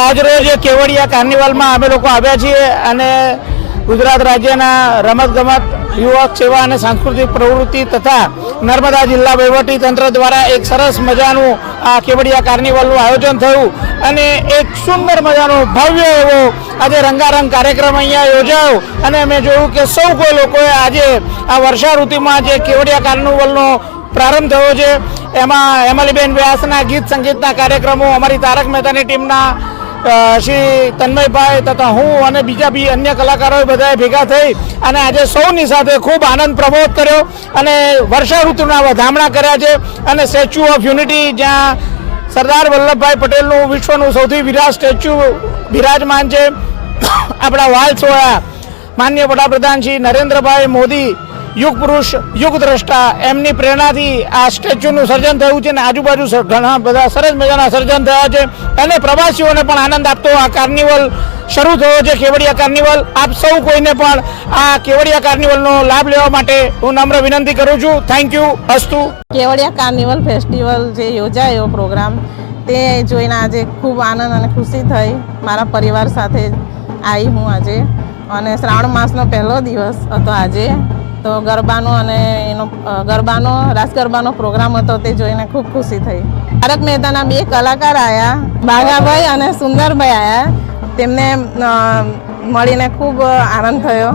આજરોજ કેવડિયા કાર્નિવલમાં અમે લોકો આવ્યા છીએ અને ગુજરાત રાજ્યના રમતગમત યુવક સેવા અને સાંસ્કૃતિક પ્રવૃત્તિ તથા નર્મદા જિલ્લા વહીવટી તંત્ર દ્વારા એક સરસ મજાનું આ કેવડિયા કાર્નિવલનું આયોજન થયું અને એક સુંદર મજાનો ભવ્ય એવો આજે રંગારંગ કાર્યક્રમ અહીંયા યોજાયો અને મેં જોયું કે સૌ કોઈ લોકોએ આજે આ વર્ષા ઋતુમાં જે કેવડિયા કાર્નિવલનો પ્રારંભ થયો છે એમાં હેમલીબેન વ્યાસના ગીત સંગીતના કાર્યક્રમો, અમારી તારક મહેતાની ટીમના શ્રી તન્મયભાઈ તથા હું અને બીજા બી અન્ય કલાકારોએ બધાએ ભેગા થઈ અને આજે સૌની સાથે ખૂબ આનંદ પ્રમોદ કર્યો અને વર્ષા ઋતુના વધામણા કર્યા છે અને સ્ટેચ્યુ ઓફ યુનિટી જ્યાં સરદાર વલ્લભભાઈ પટેલનું વિશ્વનું સૌથી વિરાટ સ્ટેચ્યુ બિરાજમાન છે, આપણા વાલસોયા માનનીય વડાપ્રધાન શ્રી નરેન્દ્રભાઈ મોદી યુગ પુરુષ યુગ દ્રષ્ટા એમની પ્રેરણાથી આ સ્ટેચ્યુનું સર્જન થયું છે અને આજુબાજુ ઘણા બધા સરસ મજાના સર્જન થયા છે અને પ્રવાસીઓને પણ આનંદ આપતો આ કાર્નિવલ શરૂ થયો છે કેવડિયા કાર્નિવલ. આપ સૌ કોઈને પણ આ કેવડિયા કાર્નિવલનો લાભ લેવા માટે હું નમ્ર વિનંતી કરું છું. Thank you. અસ્તુ. કેવડિયા કાર્નિવલ ફેસ્ટિવલ જે યોજાયો પ્રોગ્રામ તે જોઈને આજે ખૂબ આનંદ અને ખુશી થઈ. મારા પરિવાર સાથે આવી હું આજે અને શ્રાવણ માસનો પહેલો દિવસ હતો આજે, તો ગરબાનો અને એનો રાસ ગરબાનો પ્રોગ્રામ હતો તે જોઈને ખૂબ ખુશી થઈ. તારક મહેતાના બે કલાકાર આવ્યા, બાઘાભાઈ અને સુંદરભાઈ આવ્યા, તેમને મળીને ખૂબ આનંદ થયો.